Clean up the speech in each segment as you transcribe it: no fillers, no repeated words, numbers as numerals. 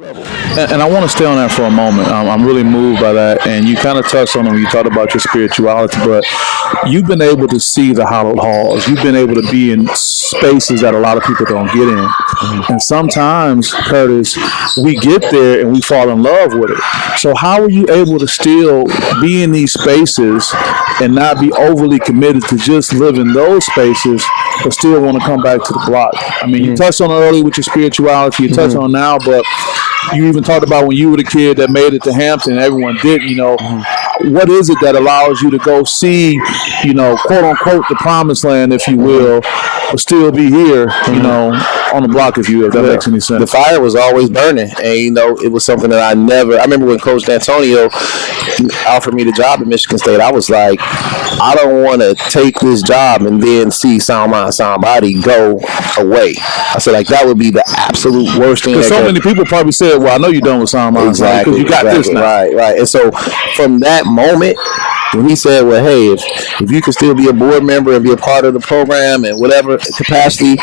And I want to stay on that for a moment. I'm really moved by that. And you kind of touched on it when you talked about your spirituality, but you've been able to see the hallowed halls. You've been able to be in spaces that a lot of people don't get in. Mm-hmm. And sometimes, Curtis, we get there and we fall in love with it. So how are you able to still be in these spaces and not be overly committed to just live in those spaces, but still want to come back to the block? I mean, you touched on it earlier with your spirituality. You touched on it now, but you even talked about when you were the kid that made it to Hampton, everyone did, what is it that allows you to go see, quote unquote, the promised land, if you will, but still be here, on the block, if that makes any sense? The fire was always burning. And, it was something that I remember when Coach D'Antonio offered me the job at Michigan State, I was like, I don't want to take this job and then see Sound Mind, Sound Body go away. I said, that would be the absolute worst thing. Because so many people probably said, well, I know you're done with Sound Mind, exactly, because you got this now. Right. And so from that moment, when he said, well, hey, if you can still be a board member and be a part of the program in whatever capacity,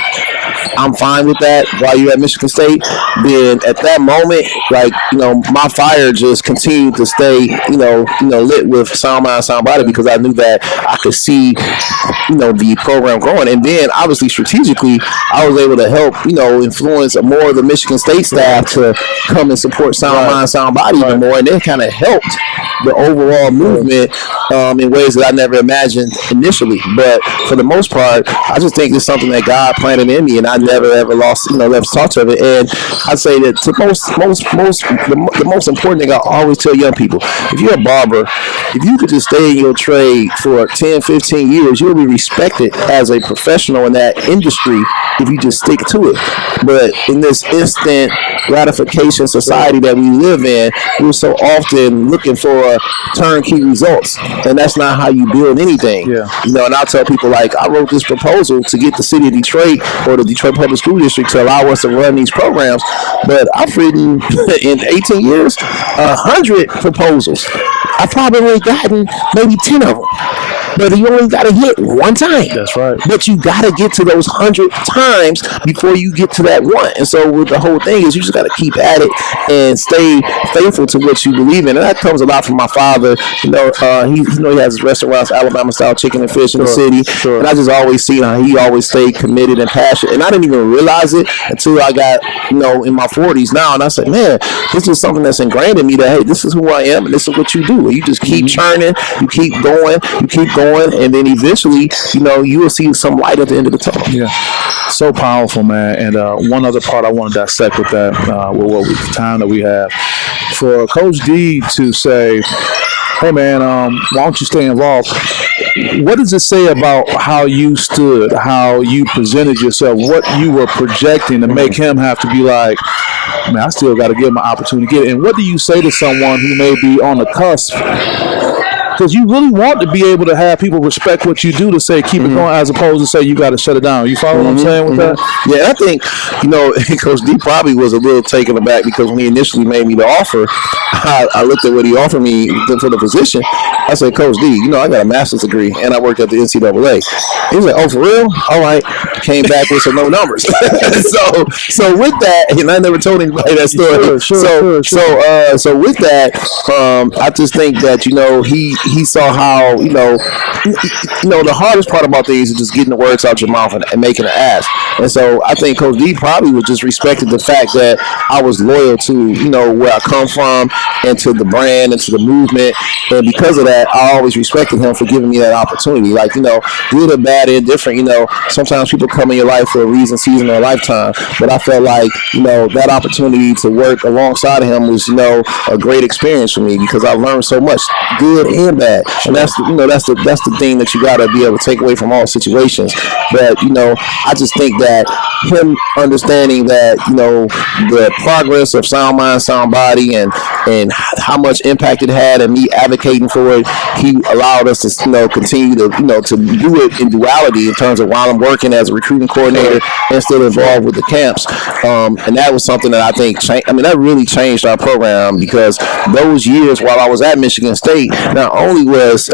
I'm fine with that while you're at Michigan State, then at that moment, my fire just continued to stay, lit with Sound Mind, Sound Body, because I knew that I could see, the program growing. And then obviously strategically, I was able to help, influence more of the Michigan State staff to come and support Sound Mind, Sound Body even more. And it kind of helped the overall movement in ways that I never imagined initially. But for the most part, I just think it's something that God planted in me, and I never ever lost, touch of it. And I'd say that the most important thing I always tell young people, if you're a barber, if you could just stay in your trade for 10, 15 years, you'll be respected as a professional in that industry if you just stick to it. But in this instant gratification society that we live in, we're so often looking for turnkey results, and that's not how you build anything. And I tell people, I wrote this proposal to get the city of Detroit or the Detroit Public School District to allow us to run these programs, but I've written in 18 years 100 proposals. I've probably only gotten maybe 10 of them. But you only got to hit one time. That's right. But you got to get to those 100 times before you get to that one. And so with the whole thing is you just got to keep at it and stay faithful to what you believe in. And that comes a lot from my father. He has his restaurants, Alabama style chicken and fish in the city. And I just always seen how he always stayed committed and passionate. And I didn't even realize it until I got, in my 40s now. And I said, man, this is something that's ingrained in me that, hey, this is who I am and this is what you do. And you just keep churning, you keep going, and then eventually, you will see some light at the end of the tunnel. Yeah, so powerful, man. And one other part I want to dissect with that, with the time that we have, for Coach D to say, hey, man, why don't you stay involved? What does it say about how you stood, how you presented yourself, what you were projecting to make him have to be like, man, I still got to give him an opportunity to get it? And what do you say to someone who may be on the cusp? Because you really want to be able to have people respect what you do, to say keep it going, as opposed to say you got to shut it down. You follow what I'm saying with that? Yeah, I think, Coach D probably was a little taken aback, because when he initially made me the offer, I looked at what he offered me for the position. I said, Coach D, I got a master's degree and I worked at the NCAA. He was like, oh, for real? All right. Came back with some no numbers. so with that, and I never told anybody that story. Sure. So with that, I just think that, he saw how, the hardest part about things is just getting the words out your mouth and making an ask. And so I think Coach D probably was just respected the fact that I was loyal to, where I come from and to the brand and to the movement. And because of that, I always respected him for giving me that opportunity. Good or bad, indifferent, sometimes people come in your life for a reason, season, or a lifetime. But I felt like, that opportunity to work alongside him was, a great experience for me, because I learned so much, good and bad. And that's the thing that you got to be able to take away from all situations. But, I just think that him understanding that, the progress of Sound Mind, Sound Body, and how much impact it had, and me advocating for it, he allowed us to, continue to, to do it in duality in terms of while I'm working as a recruiting coordinator and still involved with the camps. And that was something that I think that really changed our program, because those years while I was at Michigan State, not only was,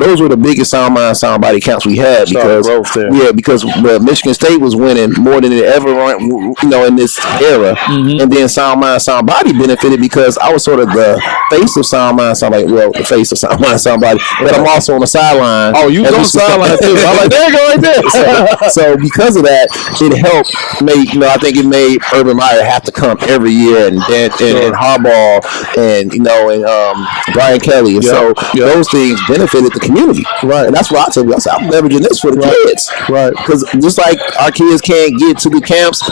those were the biggest sound mind, sound body camps we had because Michigan State was winning more than it ever run, in this era. And then sound mind, sound body benefited because I was sort of the face of sound mind, sound body. Well, the face of sound mind, sound body, but I'm also on the sideline. Oh, you was on the sideline too. I'm like, there you go, right there. So because of that, it helped make, I think it made Urban Meyer have to come every year, and Harbaugh, and Brian Kelly, and so those things benefited the community, right? And that's why I told you, I said, I'm leveraging this for the kids, right? Because just like our kids can't get to the camps,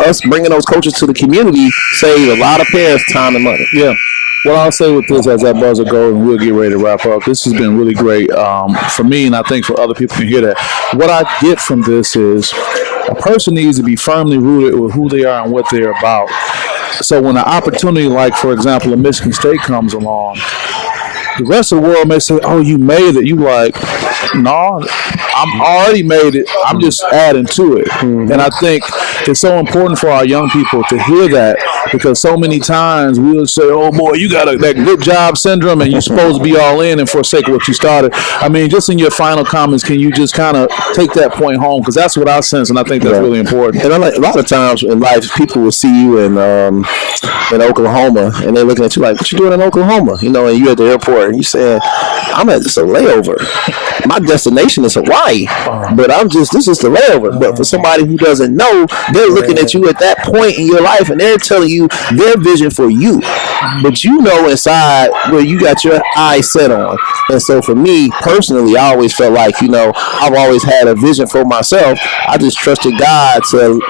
us bringing those coaches to the community save a lot of parents time and money. Yeah. What I'll say with this as that buzzer goes, and we'll get ready to wrap up, this has been really great for me, and I think for other people can hear that. What I get from this is a person needs to be firmly rooted with who they are and what they're about. So when an opportunity like, for example, a Michigan State comes along, the rest of the world may say, oh, you made it. You like, no, I'm already made it. I'm just adding to it. And I think it's so important for our young people to hear that, because so many times we'll say, oh, boy, you got that good job syndrome and you're supposed to be all in and forsake what you started. I mean, just in your final comments, can you just kind of take that point home? Because that's what I sense, and I think that's really important. And a lot of times in life, people will see you in Oklahoma, and they're looking at you like, what you doing in Oklahoma? And you're at the airport, and you saying, I'm at this a layover. My destination is Hawaii, but this is the layover. But for somebody who doesn't know, they're looking at you at that point in your life, and they're telling you their vision for you. But inside where you got your eyes set on. And so for me personally, I always felt like, I've always had a vision for myself. I just trusted God to,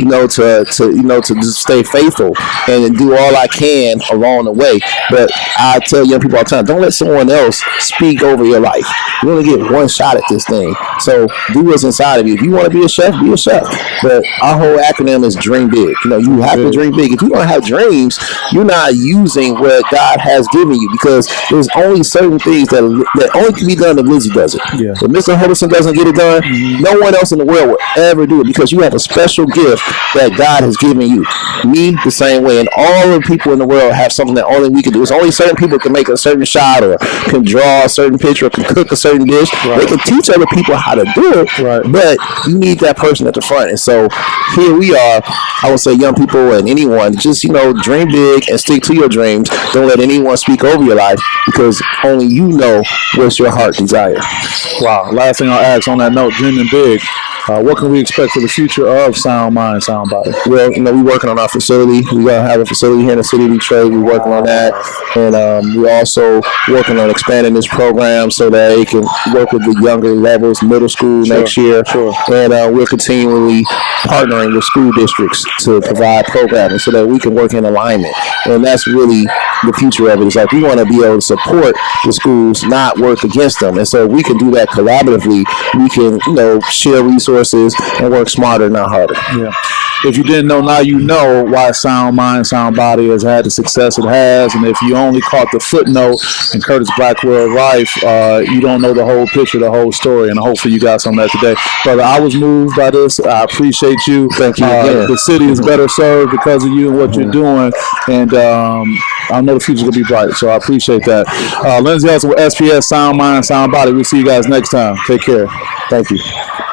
to just stay faithful and do all I can along the way. But I tell young people all the time, don't let someone else speak over your life. You only get one shot at this thing. So do what's inside of you. If you want to be a chef, be a chef. But our whole acronym is dream big. You have to dream big. If you don't have dreams, you're not using what God has given you, because there's only certain things that only can be done if Lizzie does it. Yeah. If Mr. Huddleston doesn't get it done, no one else in the world will ever do it, because you have a special gift that God has given you. Me, the same way. And all the people in the world have something that only we can do. There's only certain people can make a certain shot, or can draw a certain picture, or can cook a certain dish. Right. They can teach other people how to do it, but you need that person at the front. And so here we are. I would say young people and anyone, just, dream big and stick to your dreams. Don't let anyone speak over your life, because only you know what's your heart desire. Wow. Last thing I'll ask on that note, dreaming big. What can we expect for the future of Sound Mind, Sound Body? Well, we're working on our facility. We're going to have a facility here in the city of Detroit. We're working on that. And we're also working on expanding this program so that it can work with the younger levels, middle school next year. Sure. And we're continually partnering with school districts to provide programming so that we can work in alignment. And that's really the future of it. It's like we want to be able to support the schools, not work against them. And so we can do that collaboratively. We can, share resources and work smarter, not harder. Yeah. If you didn't know, now you know why Sound Mind, Sound Body has had the success it has. And if you only caught the footnote in Curtis Blackwell's life, you don't know the whole picture, the whole story. And hopefully you got some of that today. Brother, I was moved by this. I appreciate you. Thank you. The city is better served because of you and what you're doing. And I know the future will be bright. So I appreciate that. Lindsay Hudson with SPS, Sound Mind, Sound Body. We'll see you guys next time. Take care. Thank you.